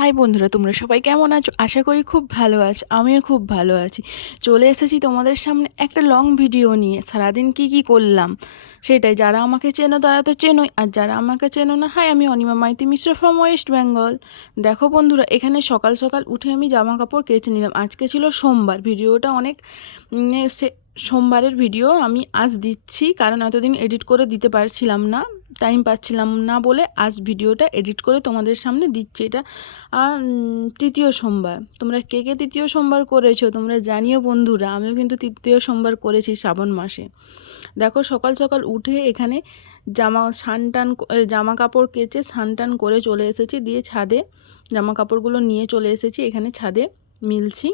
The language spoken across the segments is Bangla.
হাই বন্ধুরা, তোমরা সবাই কেমন আছো? আশা করি খুব ভালো আছো। আমিও খুব ভালো আছি। চলে এসেছি তোমাদের সামনে একটা লং ভিডিও নিয়ে। সারাদিন কি কি করলাম সেটাই। যারা আমাকে চেনো তারা তো চেনোই, আর যারা আমাকে চেনো না, হাই, আমি অনিমা মাইতি মিশ্র ফ্রম ওয়েস্ট বেঙ্গল। দেখো বন্ধুরা, এখানে সকাল সকাল উঠে আমি জামা কাপড় কেচে নিলাম। আজকে ছিল সোমবার। ভিডিওটা অনেক সোমবারের ভিডিও আমি আজ দিচ্ছি, কারণ এতদিন এডিট করে দিতে পারছিলাম না, টাইম পাচ্ছিলাম না বলে আজ ভিডিওটা এডিট করে তোমাদের সামনে দিচ্ছি। এটা তৃতীয় সোমবার। তোমরা কে কে তৃতীয় সোমবার করেছো তোমরা জানিও বন্ধুরা। আমিও কিন্তু তৃতীয় সোমবার করেছি শ্রাবণ মাসে। দেখো, সকাল সকাল উঠে এখানে জামা কাপড় কেচে স্নান করে চলে এসেছি, দিয়ে ছাদে জামা কাপড়গুলো নিয়ে চলে এসেছি। এখানে ছাদে মিলছি।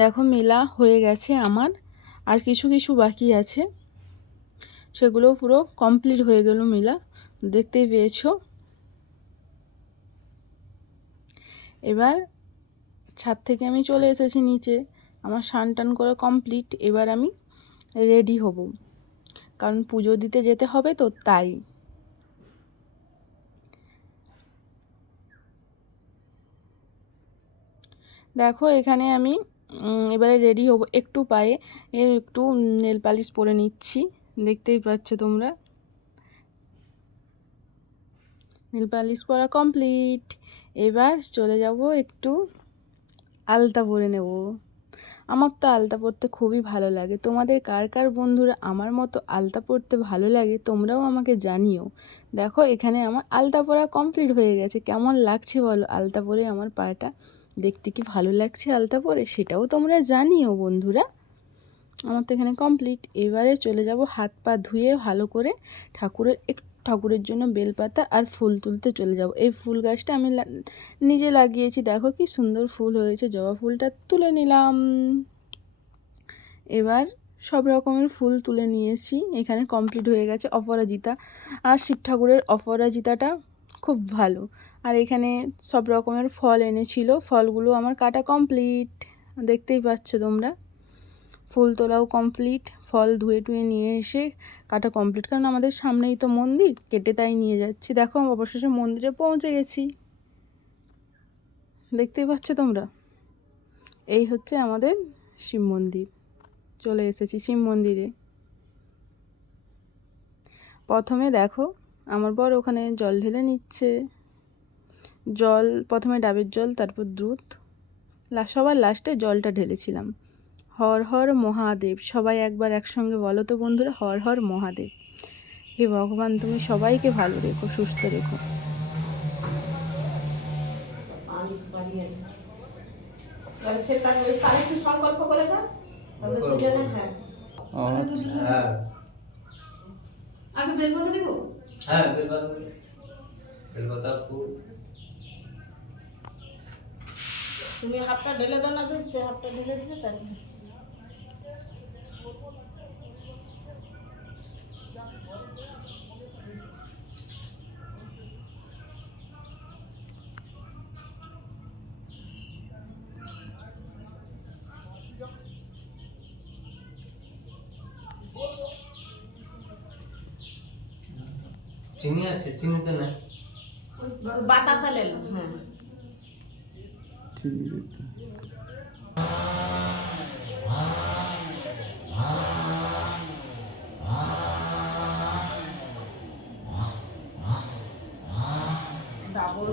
দেখো, মেলা হয়ে গেছে আমার, আর কিছু কিছু বাকি আছে, সেগুলো পুরো কমপ্লিট হয়ে গেল মেলা, দেখতেই পেয়েছো। এবার ছাদ থেকে আমি চলে এসেছি নিচে। আমার স্নান করে কমপ্লিট। এবার আমি রেডি হব, কারণ পুজো দিতে যেতে হবে, তো তাই। দেখো, এখানে আমি এবারে রেডি হব। একটু পায়ে একটু নেল পালিশ পরে নিচ্ছি, দেখতেই পাচ্ছ তোমরা। নেল পালিশ পরা কমপ্লিট। এবার চলে যাব, একটু আলতা পরে নেব। আমার তো আলতা পরতে খুবই ভালো লাগে। তোমাদের কার কার বন্ধুরা আমার মতো আলতা পরতে ভালো লাগে তোমরাও আমাকে জানিও। দেখো, এখানে আমার আলতা পরা কমপ্লিট হয়ে গেছে। কেমন লাগছে বলো আলতা পরে আমার পাটা? দেখতে কি ভালো লাগছে আলতা পরে, সেটাও তোমরা জানিও বন্ধুরা। আমার তো এখানে কমপ্লিট। এবারে চলে যাব হাত পা ধুয়ে ভালো করে ঠাকুরের জন্য বেলপাতা আর ফুল তুলতে চলে যাব। এই ফুল গাছটা আমি নিজে লাগিয়েছি। দেখো কি সুন্দর ফুল হয়েছে। জবা ফুলটা তুলে নিলাম। এবার সব রকমের ফুল তুলে নিয়েছি। এখানে কমপ্লিট হয়ে গেছে অপরাজিতা। আর শিব ঠাকুরের অপরাজিতাটা খুব ভালো। আর এখানে সব রকমের ফল এনেছিল, ফলগুলো আমার কাটা কমপ্লিট, দেখতেই পাচ্ছ তোমরা। ফুল তোলাও কমপ্লিট, ফল ধুয়ে টুয়ে নিয়ে এসে কাটা কমপ্লিট, কারণ আমাদের সামনেই তো মন্দির, কেটে তাই নিয়ে যাচ্ছি। দেখো, অবশেষে মন্দিরে পৌঁছে গেছি, দেখতেই পাচ্ছ তোমরা। এই হচ্ছে আমাদের শিব মন্দির। চলে এসেছি শিব মন্দিরে। প্রথমে দেখো, আমার বর ওখানে জল ঢেলে নিচ্ছে। জল প্রথমে ডাবের জল, তারপর দুধ, সবার লাস্টে জলটা ঢেলেছিলাম। হর হর মহাদেব। সবাই একবার একসঙ্গে বলো তো বন্ধুরা, হর হর মহাদেব। হে ভগবান, তুমি সবাইকে ভালো রেখো, সুস্থ রেখো। সংকল্প করে না আগে বেলপাতা দেবো। হ্যাঁ, বেলপাতা ফুল। তুমি হাফটা ঢেলে দাও না, সে হাফটা ঢেলে দিবে তারপর। চিনি আছে? চিনিতে না, বাতাসা লেলো। হ্যাঁ, চিনি দিতে। ডাবল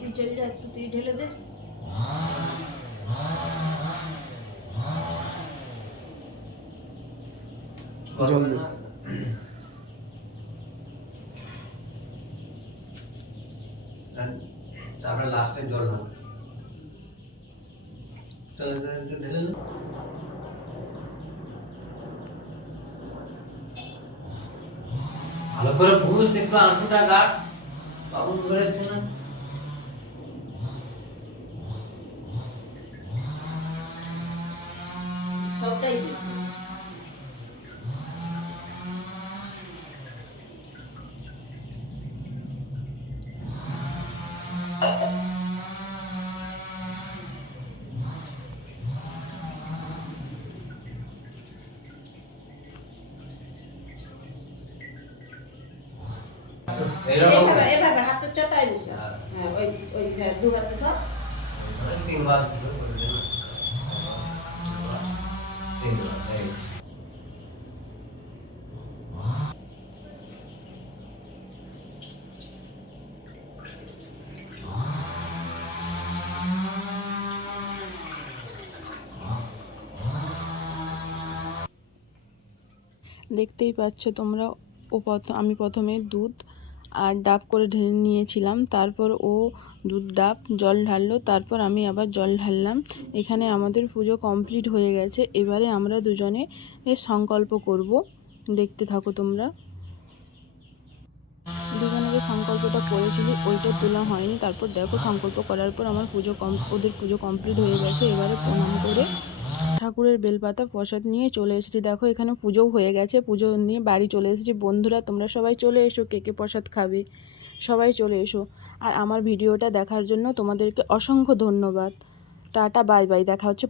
তুই চলে যা, একটু তুই ঢেলে দে। জল দে। আমরা লাস্টে জল না চলে একটু ঢেলে না। ভালো করে বুঝ, একটু আঁচুটা গাট, বাবু ধরেছে না। সবটাই এইভাবে এইভাবে হাতে চটাই নিছে হ্যাঁ ওই ওই দু হাতে ধর দেখতেই পাচ্ছ তোমরা। আমি প্রথমে দুধ আর ডাব করে ঢেলে নিয়েছিলাম, তারপর ও দুধ ডাব জল ঢাললো, তারপর আমি আবার জল ঢাললাম। এখানে আমাদের পুজো কমপ্লিট হয়ে গেছে। এবারে আমরা দুজনে সংকল্প করব, দেখতে থাকো তোমরা। দুজনে যে সংকল্পটা করেছিলি ওইটা তোলা হয়নি। তারপর দেখো সংকল্প করার পর আমার ওদের পুজো কমপ্লিট হয়ে গেছে। এবারে প্রণাম করে ঠাকুরের বেলপাতা প্রসাদ নিয়ে চলে এসেছি। দেখো এখানে পুজোও হয়ে গেছে, পুজো নিয়ে বাড়ি চলে এসেছি। বন্ধুরা তোমরা সবাই চলে এসো, কে কে প্রসাদ খাবে সবাই চলে এসো। আর আমার ভিডিওটা দেখার জন্য তোমাদেরকে অসংখ্য ধন্যবাদ। টাটা, বাই বাই, দেখা হচ্ছে